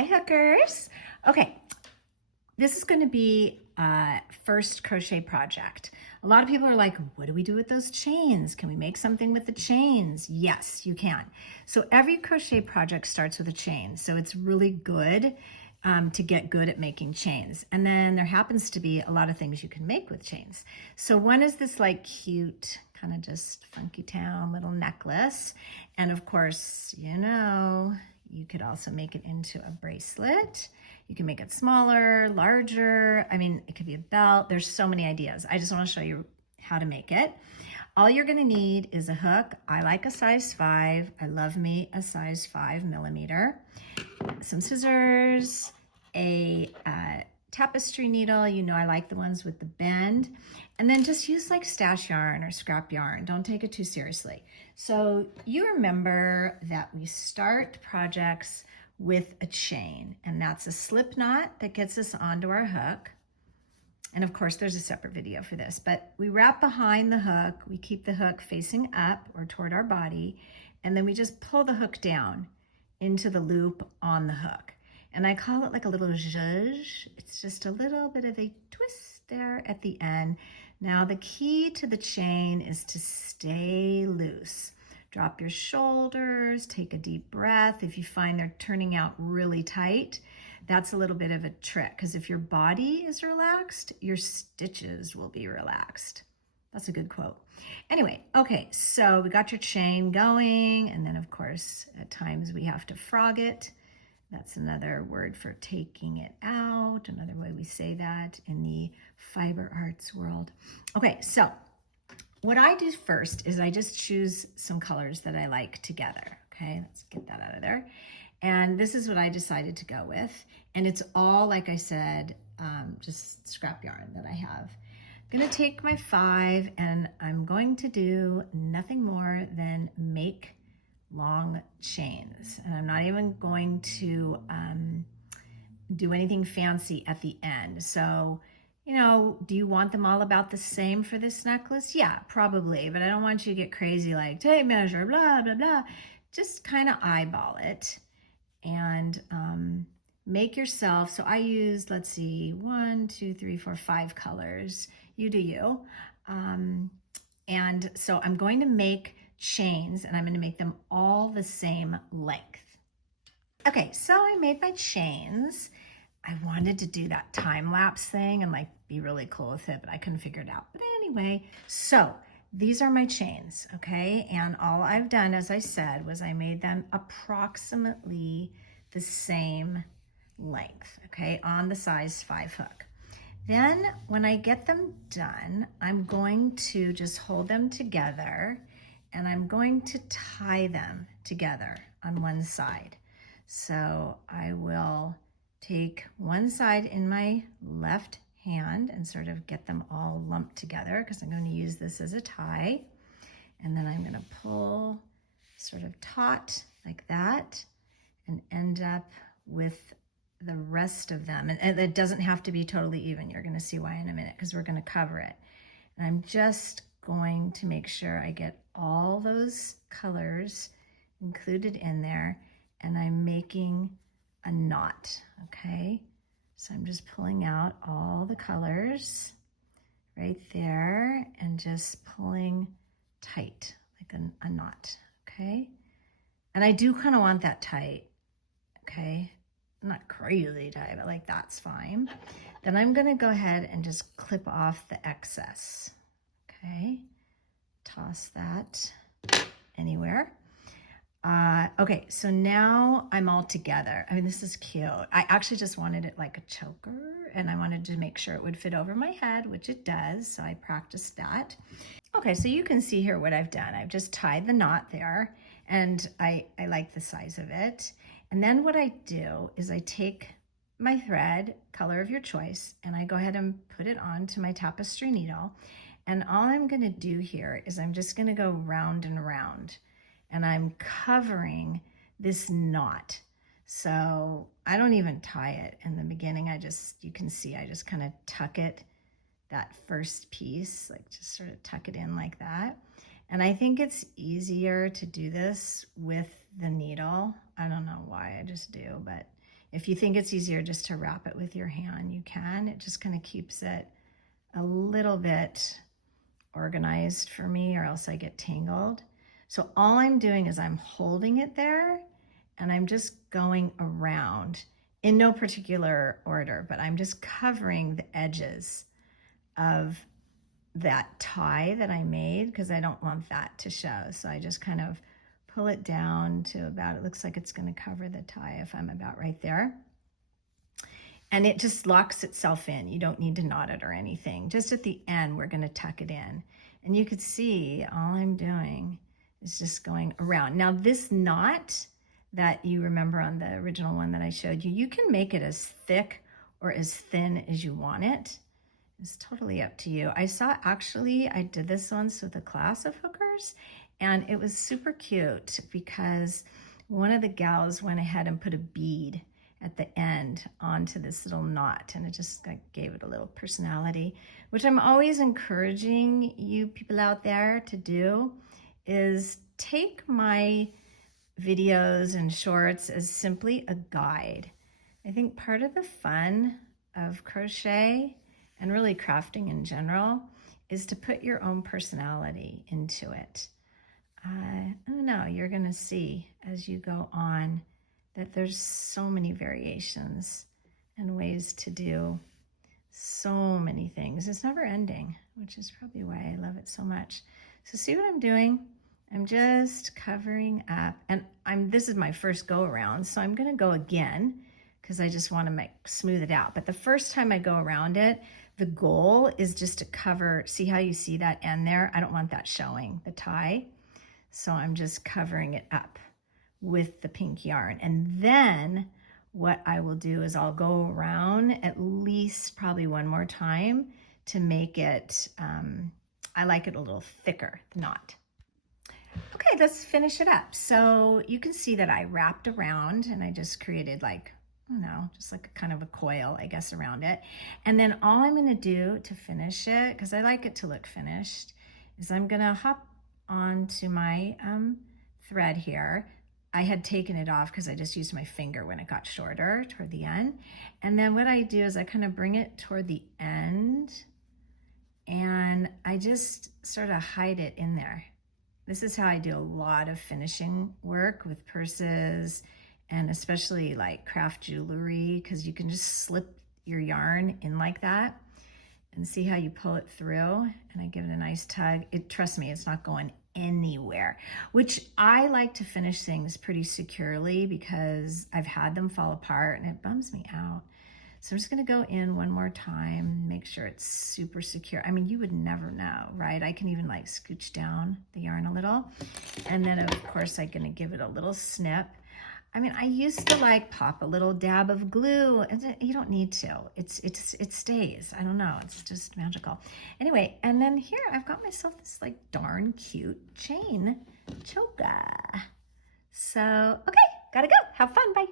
Hi hookers. Okay, this is going to be a first crochet project. A lot of people are like, what do we do with those chains? Can we make something with the chains? Yes, you can. So every crochet project starts with a chain. So it's really good to get good at making chains. And then there happens to be a lot of things you can make with chains. So one is this like cute, kind of just funky town little necklace. And of course, you know, you could also make it into a bracelet. You can make it smaller, larger. I mean, it could be a belt. There's so many ideas. I just want to show you how to make it. All you're going to need is a hook. I like a size 5. I love me a size 5mm. Some scissors, a tapestry needle. You know I like the ones with the bend. And then just use like stash yarn or scrap yarn. Don't take it too seriously. So you remember that we start projects with a chain, and that's a slip knot that gets us onto our hook. And of course there's a separate video for this, but we wrap behind the hook. We keep the hook facing up or toward our body, and then we just pull the hook down into the loop on the hook. And I call it like a little zhuzh. It's just a little bit of a twist there at the end. Now the key to the chain is to stay loose. Drop your shoulders, take a deep breath. If you find they're turning out really tight, that's a little bit of a trick, because if your body is relaxed, your stitches will be relaxed. That's a good quote. Anyway, okay, so we got your chain going, and then of course, at times we have to frog it. That's another word for taking it out, another way we say that in the fiber arts world. Okay, so what I do first is I just choose some colors that I like together. Okay, let's get that out of there. And this is what I decided to go with. And it's all, like I said, just scrap yarn that I have. I'm gonna take my 5 and I'm going to do nothing more than make long chains. And I'm not even going to do anything fancy at the end. So, you know, do you want them all about the same for this necklace? Yeah, probably, but I don't want you to get crazy like tape measure, blah, blah, blah. Just kind of eyeball it and make yourself. So I used, let's see, 1, 2, 3, 4, 5 colors. You do you. And so I'm going to make chains, and I'm going to make them all the same length. Okay, so I made my chains. I wanted to do that time lapse thing and like be really cool with it, but I couldn't figure it out. But anyway, so these are my chains, okay? And all I've done, as I said, was I made them approximately the same length, okay, on the size 5 hook. Then when I get them done, I'm going to just hold them together, and I'm going to tie them together on one side. So I will take one side in my left hand and sort of get them all lumped together, because I'm going to use this as a tie. And then I'm going to pull sort of taut like that and end up with the rest of them. And it doesn't have to be totally even. You're going to see why in a minute, because we're going to cover it. And I'm just going to make sure I get all those colors included in there, and I'm making a knot, okay? So I'm just pulling out all the colors right there and just pulling tight like a knot, okay? And I do kind of want that tight, okay? Not crazy tight, but like that's fine. Then I'm gonna go ahead and just clip off the excess, okay? Toss that anywhere. Okay, so now I'm all together. I mean, this is cute. I actually just wanted it like a choker, and I wanted to make sure it would fit over my head, which it does, so I practiced that. Okay, so you can see here what I've done. I've just tied the knot there, and I like the size of it. And then what I do is I take my thread, color of your choice, and I go ahead and put it onto my tapestry needle. And all I'm gonna do here is I'm just gonna go round and round, and I'm covering this knot. So I don't even tie it in the beginning. You can see, I just kind of tuck it, that first piece, like just sort of tuck it in like that. And I think it's easier to do this with the needle. I don't know why, I just do, but If you think it's easier just to wrap it with your hand, you can. It just kind of keeps it a little bit organized for me, or else I get tangled. So all I'm doing is I'm holding it there and I'm just going around in no particular order, but I'm just covering the edges of that tie that I made because I don't want that to show. So I just kind of pull it down to about, it looks like it's going to cover the tie if I'm about right there. And it just locks itself in. You don't need to knot it or anything. Just at the end, we're going to tuck it in. And you could see all I'm doing is just going around. Now this knot that you remember on the original one that I showed you, you can make it as thick or as thin as you want it. It's totally up to you. I saw, actually, I did this once with a class of hookers, and it was super cute because one of the gals went ahead and put a bead at the end onto this little knot, and it just gave it a little personality, which I'm always encouraging you people out there to do, is take my videos and shorts as simply a guide. I think part of the fun of crochet and really crafting in general is to put your own personality into it. I don't know, you're gonna see as you go on that there's so many variations and ways to do so many things. It's never ending, which is probably why I love it so much. So see what I'm doing? I'm just covering up, and this is my first go around, so I'm gonna go again because I just want to smooth it out. But the first time I go around it, the goal is just to cover, see how you see that end there? I don't want that showing, the tie. So I'm just covering it up with the pink yarn. And then what I will do is I'll go around at least probably one more time to make it, I like it a little thicker, the knot. Okay, let's finish it up. So you can see that I wrapped around and I just created like, I don't know, just like a kind of a coil, I guess, around it. And then all I'm gonna do to finish it, because I like it to look finished, is I'm gonna hop onto my thread here. I had taken it off because I just used my finger when it got shorter toward the end. And then what I do is I kind of bring it toward the end and I just sort of hide it in there. This is how I do a lot of finishing work with purses and especially like craft jewelry, because you can just slip your yarn in like that and see how you pull it through. And I give it a nice tug. Trust me, it's not going anywhere, which I like to finish things pretty securely because I've had them fall apart and it bums me out. So I'm just gonna go in one more time, make sure it's super secure. I mean, you would never know, right? I can even like scooch down the yarn a little. And then of course I'm gonna give it a little snip. I mean, I used to like pop a little dab of glue. You don't need to. It stays. I don't know. It's just magical. Anyway, and then here I've got myself this like darn cute chain choker. So, okay, gotta go. Have fun. Bye.